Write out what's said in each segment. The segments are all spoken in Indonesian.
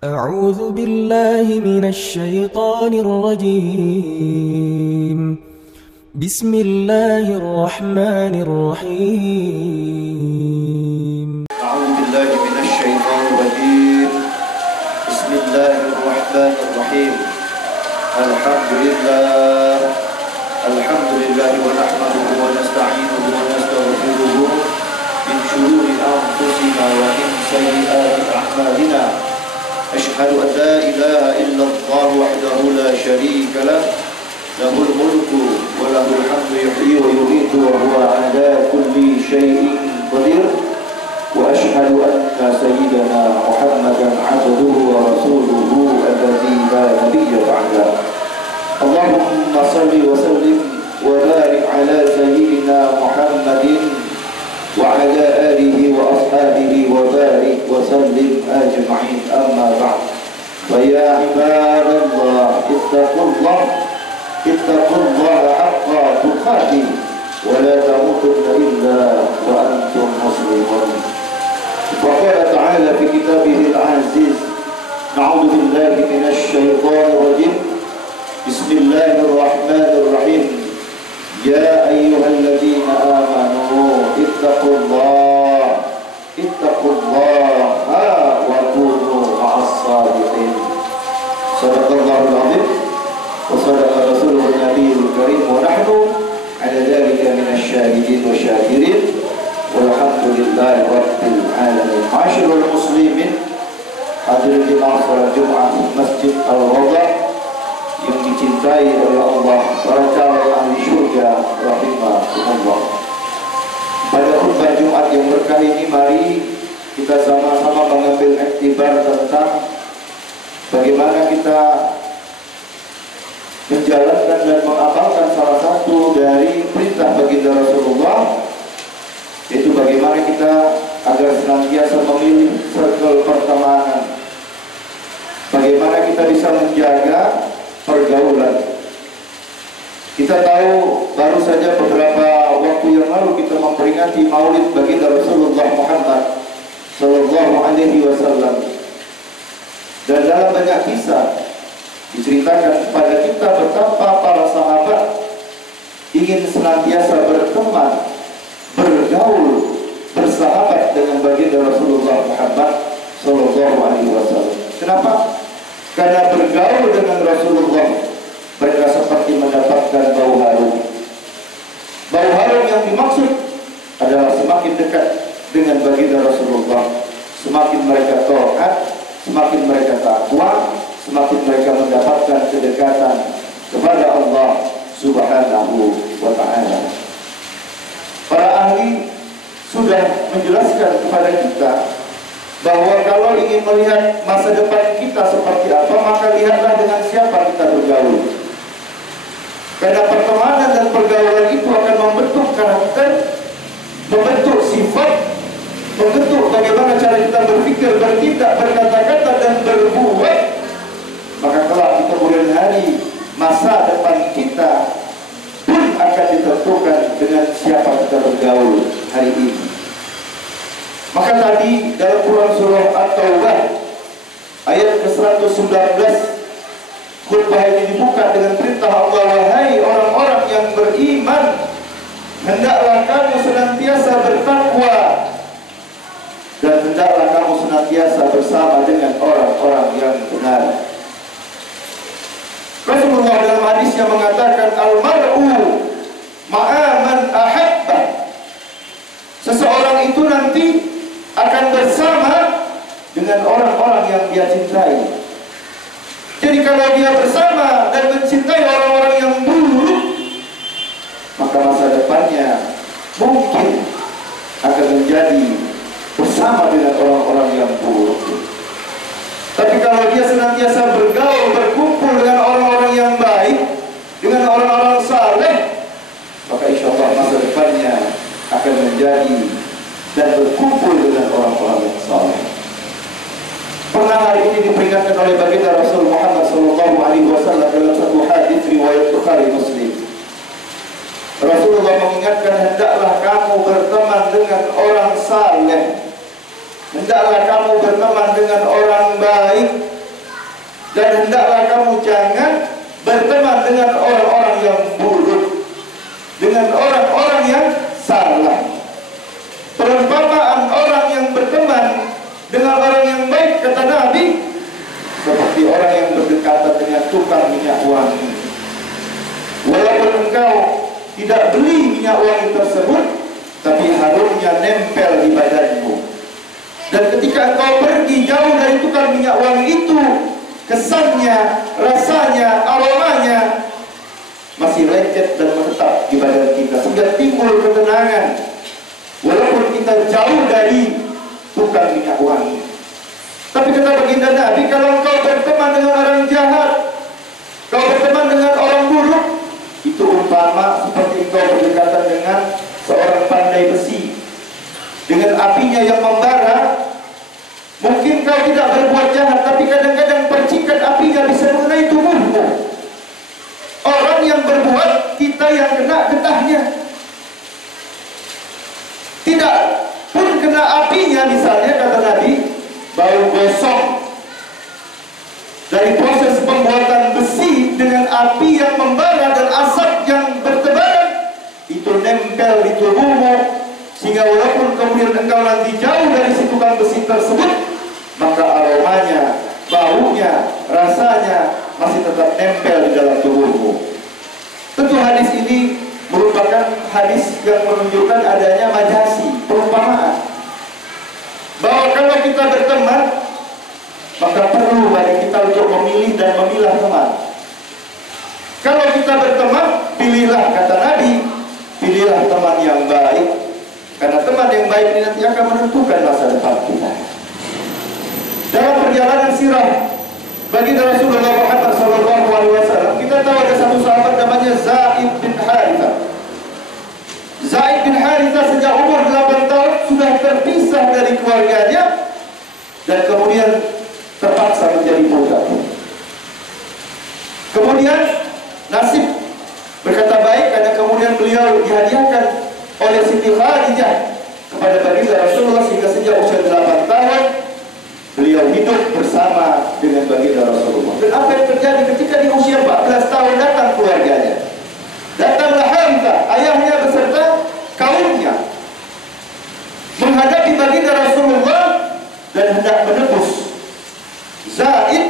أعوذ بالله من الشيطان الرجيم. بسم الله الرحمن الرحيم. أعوذ بالله من الشيطان الرجيم. بسم الله الرحمن الرحيم. الحمد لله ونحمده ونستعينه ونستغفره من شرور أنفسنا ومن سيئات أعمالنا. أشهد أن لا إله إلا الله وحده لا شريك له، له الملك وله الحمد يحيي ويميت وهو على كل شيء قدير. وأشهد أن سيدنا محمدا عبده ورسوله الذي لا نبي بعده. اللهم صل وسلم وبارك على سيدنا محمد وعلى آله وأصحابه وبارك وسلم أجمعين. أما بعد، فيا عباد الله اتقوا الله حق تقاته ولا تموتن إلا وأنتم مسلمون. وقال تعالى في كتابه العزيز: نعوذ بالله من الشيطان الرجيم. بسم الله الرحمن الرحيم. يا أيها الذين آمنوا اتقوا الله وكونوا مع الصادقين. صدق الله العظيم وصدق رسوله النبي الكريم، ونحن على ذلك من الشاهدين والشاكرين، والحمد لله رب العالمين. معاشر المسلمين, hadirin jemaah salat Jumat Masjid Al-Rawdah yang dicintai oleh Allah, para calon ahli surga rahimahumullah. Pada khutbah Jumat yang berkah ini, mari kita sama-sama mengambil iktibar tentang bagaimana kita menjalankan dan mengamalkan salah satu dari perintah baginda Rasulullah, yaitu bagaimana kita agar senantiasa memilih circle pertemanan, bagaimana kita bisa menjaga pergaulan. Kita tahu baru saja beberapa waktu yang lalu kita memperingati Maulid baginda Rasulullah Muhammad Sallallahu Alaihi Wasallam, dan dalam banyak kisah diceritakan kepada kita betapa para sahabat ingin senantiasa berteman, bergaul, bersahabat dengan baginda Rasulullah Muhammad Sallallahu Alaihi Wasallam. Kenapa? Karena bergaul dengan Rasulullah, mereka seperti mendapatkan bau harum. Bau harum yang dimaksud adalah semakin dekat dengan baginda Rasulullah, semakin mereka taat, semakin mereka takwa, semakin mereka mendapatkan kedekatan kepada Allah Subhanahu wa Ta'ala. Para ahli sudah menjelaskan kepada kita bahwa kalau ingin melihat masa depan kita seperti apa, maka lihatlah dengan siapa kita bergaul. Karena pertemanan dan pergaulan itu akan membentuk karakter, membentuk sifat, membentuk bagaimana cara kita berpikir, bertindak, berkata-kata, dan berbuat. Maka kelak di kemudian hari, masa depan kita pun akan ditentukan dengan siapa kita bergaul hari ini. Maka tadi dalam Quran surah At-Taubah ayat ke-119, khutbah ini dibuka dengan perintah Allah: wahai orang-orang yang beriman, hendaklah kamu senantiasa bertakwa, dan hendaklah kamu senantiasa bersama dengan orang-orang yang benar. Rasulullah dalam hadisnya mengatakan, al-mar'u ma'a man ahabba. Seseorang itu nanti akan bersama dengan orang-orang yang dia cintai. Jadi kalau dia bersama dan mencintai orang-orang yang buruk, maka masa depannya mungkin akan menjadi bersama dengan orang-orang yang buruk. Tapi kalau dia senantiasa bergaul, berkumpul dengan orang-orang yang baik, dengan orang-orang saleh, maka insya Allah masa depannya akan menjadi dan berkumpul dengan orang-orang yang saleh. Pernah hari ini diperingatkan oleh baginda Rasul Muhammad Sallallahu Alaihi Wasallam dalam satu hadis riwayat Bukhari Muslim. Rasulullah mengingatkan, hendaklah kamu berteman dengan orang saleh, hendaklah kamu berteman dengan orang baik, dan hendaklah kamu jangan berteman dengan orang-orang yang buruk, dengan orang-orang yang salah. Perumpamaan orang yang berteman dengan orang yang baik, kata Nabi, seperti orang yang berdekatan dengan tukang minyak wangi. Walaupun engkau tidak beli minyak wangi tersebut, tapi harumnya nempel di badanmu. Dan ketika engkau pergi jauh dari tukang minyak wangi itu, kesannya, rasanya, aromanya masih lecet dan menetap di badan kita, sehingga timbul ketenangan walaupun kita jauh dari tukang minyak wangi. Tapi kata baginda Nabi, kalau engkau berteman dengan orang jahat, kau berteman dengan orang buruk, itu umpama seperti engkau berdekatan dengan seorang pandai besi dengan apinya yang membara. Mungkin kau tidak berbuat jahat, tapi kadang-kadang percikan apinya bisa mengenai tubuhmu. Orang yang berbuat, kita yang kena getahnya. Tidak pun kena apinya, misalnya kata Nabi, bau gosong dari proses pembuatan besi dengan api yang membara dan asap yang bertebaran, itu nempel di tubuhmu, sehingga walaupun kemudian engkau nanti jauh dari si tukang besi tersebut, maka aromanya, baunya, rasanya masih tetap nempel di dalam tubuhmu. Tentu hadis ini merupakan hadis yang menunjukkan adanya majasi, perumpamaan, bahwa kalau kita berteman, maka perlu bagi kita untuk memilih dan memilah teman. Kalau kita berteman, pilihlah, kata Nabi, pilihlah teman yang baik, karena teman yang baik ini nanti akan menentukan masa depan kita. Dalam perjalanan sirah bagi Rasulullah Muhammad SAW, kita tahu ada satu sahabat namanya Zaid bin Harithah. Zaid bin Harithah sejak umur 8 tahun sudah terpisah dari keluarganya dan kemudian terpaksa menjadi budak. Kemudian nasib berkata baik karena kemudian beliau dihadiahkan oleh Siti Khadijah kepada baginda Rasulullah, sehingga sejak usia 8 tahun beliau hidup bersama dengan baginda Rasulullah. Dan apa yang terjadi ketika di usia 14 tahun datang keluarganya, datanglah Harithah, ayahnya beserta kaumnya, menghadapi baginda Rasulullah dan hendak menebus Zaid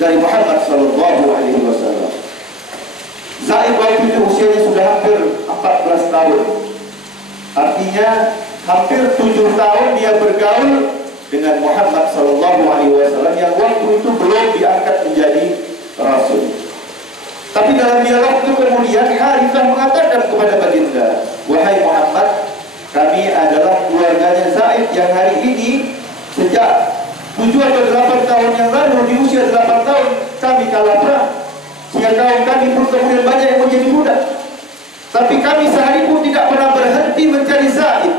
dari Muhammad Sallallahu Alaihi Wasallam. Zaid waktu itu usianya sudah hampir 14 tahun, artinya hampir 7 tahun dia bergaul dengan Muhammad Sallallahu Alaihi Wasallam yang waktu itu belum diangkat menjadi Rasul. Tapi dalam dialog itu kemudian Harithah mengatakan kepada baginda, wahai Muhammad, kami adalah keluarganya Zaid yang hari ini sejak 7 atau 8 tahun yang lalu, di usia 8 tahun kami kalah perang, sehingga kaum kami pun kemudian banyak yang menjadi budak. Tapi kami sehari pun tidak pernah berhenti mencari Zaid,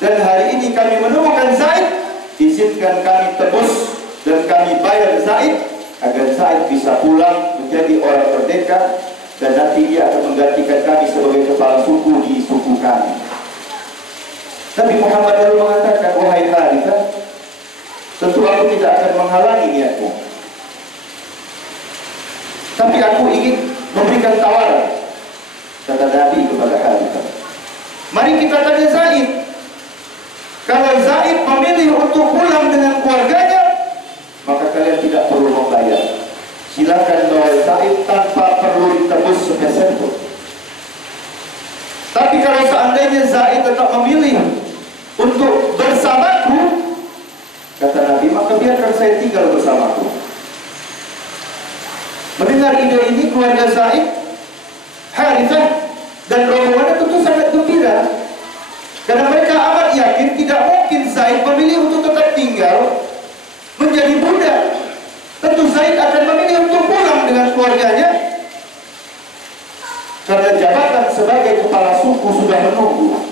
dan hari ini kami menemukan Zaid. Izinkan kami tebus dan kami bayar Zaid agar Zaid bisa pulang menjadi orang merdeka, dan nanti dia akan menggantikan kami sebagai kepala suku di suku kami. Nabi Muhammad lalu mengatakan, wahai Harithah, tentu aku tidak akan menghalangi niatmu, tapi aku ingin memberikan tawaran. Kata Nabi kepada Harithah, mari kita tanya Zaid. Kalau Zaid memilih untuk pulang dengan keluarganya, maka kalian tidak perlu membayar. Silakan bawa Zaid tanpa perlu ditebus sepeser pun. Tapi kalau seandainya Zaid tetap memilih untuk bersamaku, kata Nabi, maka biarkan saya tinggal bersamaku. Mendengar ide ini, keluarga Zaid, Harithah dan rombongannya tentu sangat gembira, karena mereka amat yakin tidak mungkin Zaid memilih untuk tetap tinggal menjadi budak. Tentu Zaid akan memilih untuk pulang dengan keluarganya, karena jabatan sebagai kepala suku sudah menunggu.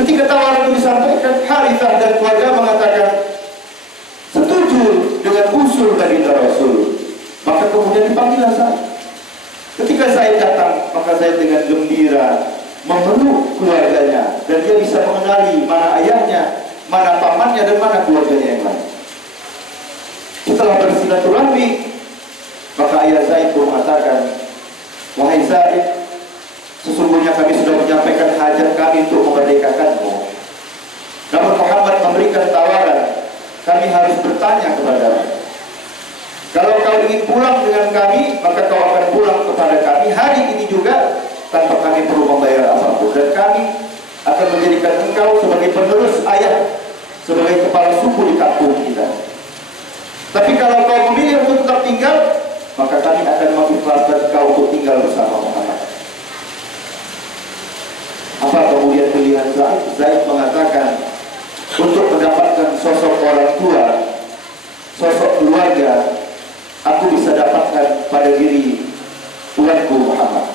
Ketika tawaran itu disampaikan, Harithah dan keluarga mengatakan setuju dengan usul baginda Rasul. Maka kemudian dipanggillah Zaid. Ketika Zaid datang, maka Zaid dengan gembira memeluk keluarganya, dan dia bisa mengenali mana ayahnya, mana pamannya dan mana keluarganya yang lain. Setelah bersilaturahmi, maka ayah Zaid pun mengatakan, wahai Zaid, sesungguhnya kami sudah menyampaikan hajat kami untuk memerdekakanmu. Namun Muhammad memberikan tawaran, kami harus bertanya kepadamu. Kalau kau ingin pulang dengan kami, maka kau akan pulang kepada kami hari ini juga tanpa kami perlu membayar apapun. Dan kami akan menjadikan engkau sebagai penerus ayah, sebagai kepala suku di kampung kita. Tapi kalau kau memilih untuk tetap tinggal, maka kami akan mengikhlaskan kau untuk tinggal bersama Muhammad. Apa kemudian pilihan Zaid? Zaid mengatakan, untuk mendapatkan sosok orang tua, sosok keluarga, aku bisa dapatkan pada diri tuanku Muhammad.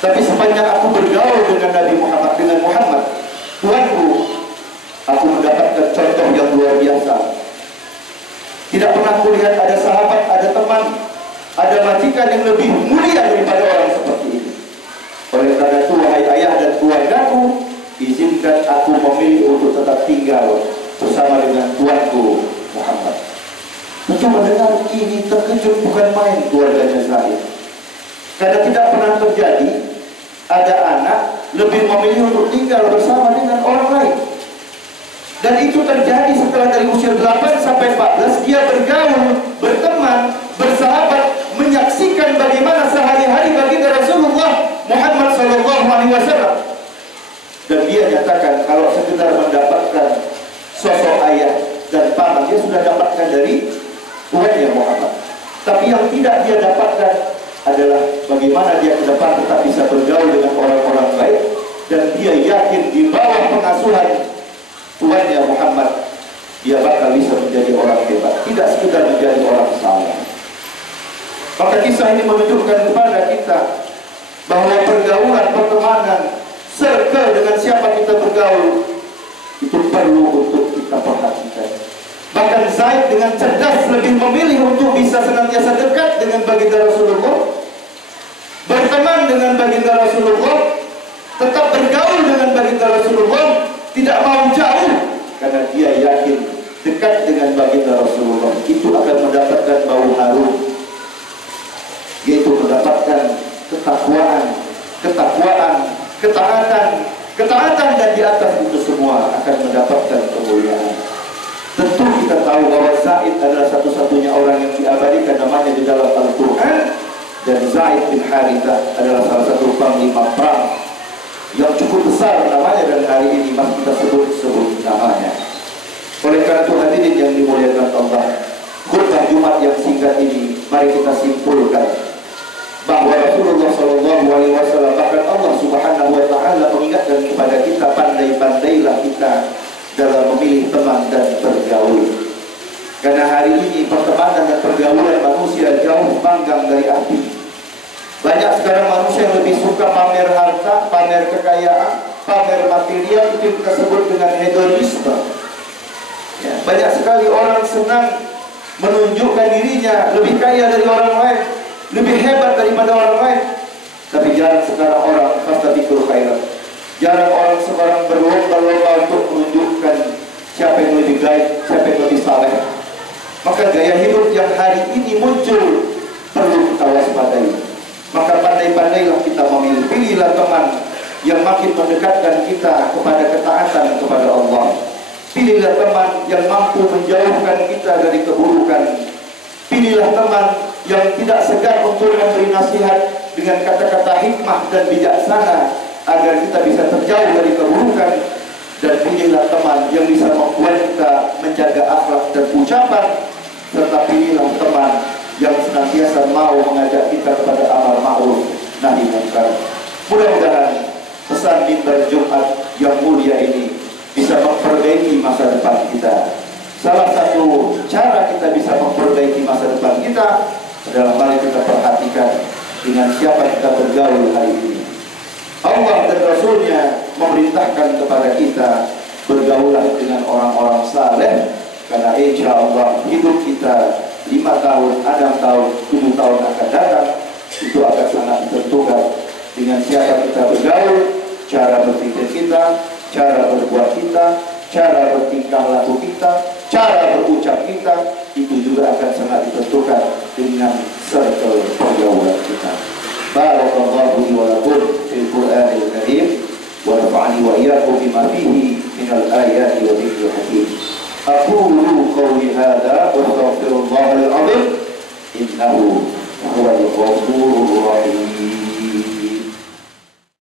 Tapi sepanjang aku bergaul dengan Nabi Muhammad, dengan Muhammad, tuanku, aku mendapatkan contoh yang luar biasa. Tidak pernah kulihat ada sahabat, ada teman, ada majikan yang lebih mulia daripada orang seperti ini. Oleh karena itu, wahai ayah dan keluargaku, izinkan aku memilih untuk tetap tinggal bersama dengan tuanku Muhammad. Tentu mendengar ini terkejut bukan main keluarganya Zaid. Karena tidak pernah terjadi ada anak lebih memilih untuk tinggal bersama dengan orang lain. Dan itu terjadi setelah dari usia 8 sampai 14 dia bergaul, berteman, bersahabat, menyaksikan bagaimana sehari-hari baginda Rasulullah Muhammad SAW. Dan dia nyatakan kalau sekedar mendapatkan sosok ayah dan paman, dia sudah dapatkan dari tuannya Muhammad. Tapi yang tidak dia dapatkan adalah bagaimana dia ke depan tetap bisa bergaul dengan orang-orang baik. Dan dia yakin di bawah pengasuhan tuannya Muhammad, dia bakal bisa menjadi orang hebat, tidak sekedar menjadi orang saleh. Maka kisah ini menunjukkan kepada kita bahwa pergaulan, pertemanan, circle dengan siapa kita bergaul itu perlu untuk kita perhatikan. Bahkan Zaid dengan cerdas lebih memilih untuk bisa senantiasa dekat dengan baginda Rasulullah, berteman dengan baginda Rasulullah, tetap bergaul dengan baginda Rasulullah, tidak mau jauh, karena dia yakin dekat dengan baginda Rasulullah itu akan mendapatkan bau harum, yaitu mendapatkan ketakwaan, ketaatan, dan di atas itu semua akan mendapatkan kemuliaan. Tentu kita tahu bahwa Zaid adalah satu-satunya orang yang diabadikan namanya di dalam Al-Quran, dan Zaid bin Harithah adalah salah satu panglima perang yang cukup besar namanya, dan hari ini masih kita sebut namanya. Oleh karena itu hadirin yang dimuliakan Allah, khutbah Jumat yang singkat ini mari kita simpulkan bahwa Rasulullah SAW, bahkan Allah Subhanahu wa Ta'ala mengingatkan kepada kita, pandai-pandailah kita dalam memilih teman dan bergaul. Karena hari ini pertemanan dan pergaulan manusia jauh panggang dari api. Banyak sekarang manusia yang lebih suka pamer harta, pamer kekayaan, pamer material, itu kita sebut dengan hedonisme. Ya, banyak sekali orang senang menunjukkan dirinya lebih kaya dari orang lain, lebih hebat daripada orang lain. Tapi jarang sekarang orang fastabiqul khairat. Jarang orang sekarang berlomba-lomba untuk menunjukkan siapa yang lebih baik, siapa yang lebih saleh. Maka gaya hidup yang hari ini muncul perlu kita waspadai. Maka pandai-pandailah kita memilih. Pilihlah teman yang makin mendekatkan kita kepada ketaatan kepada Allah. Pilihlah teman yang mampu menjauhkan kita dari keburukan. Pilihlah teman yang tidak segan untuk memberi nasihat dengan kata-kata hikmah dan bijaksana agar kita bisa terjauh dari keburukan. Dan pilihlah teman yang bisa membuat kita menjaga akhlak dan ucapan. Serta pilihlah teman yang senantiasa mau mengajak kita kepada amal ma'ruf nahi munkar. Mudah-mudahan pesan mimbar Jumat yang mulia ini bisa memperbaiki masa depan kita. Salah satu cara kita bisa memperbaiki masa depan kita adalah mari kita perhatikan dengan siapa kita bergaul hari ini. Allah dan Rasulnya memerintahkan kepada kita bergaulah dengan orang-orang saleh, karena insya Allah hidup kita 5 tahun, 6 tahun, 7 tahun akan datang itu akan sangat ditentukan dengan siapa kita bergaul, cara berpikir kita, cara berbuat kita, cara bertingkah laku kita, cara berucap kita, itu juga akan sangat ditentukan dengan circle pergaulan kita. Barakallahu li wa lakum fil Qur'anil Karim wa nafa'ani wa iyyakum bima fihi minal ayati wa dhikril hakim. Aqulu qawli hadza wa astaghfirullahal azim innahu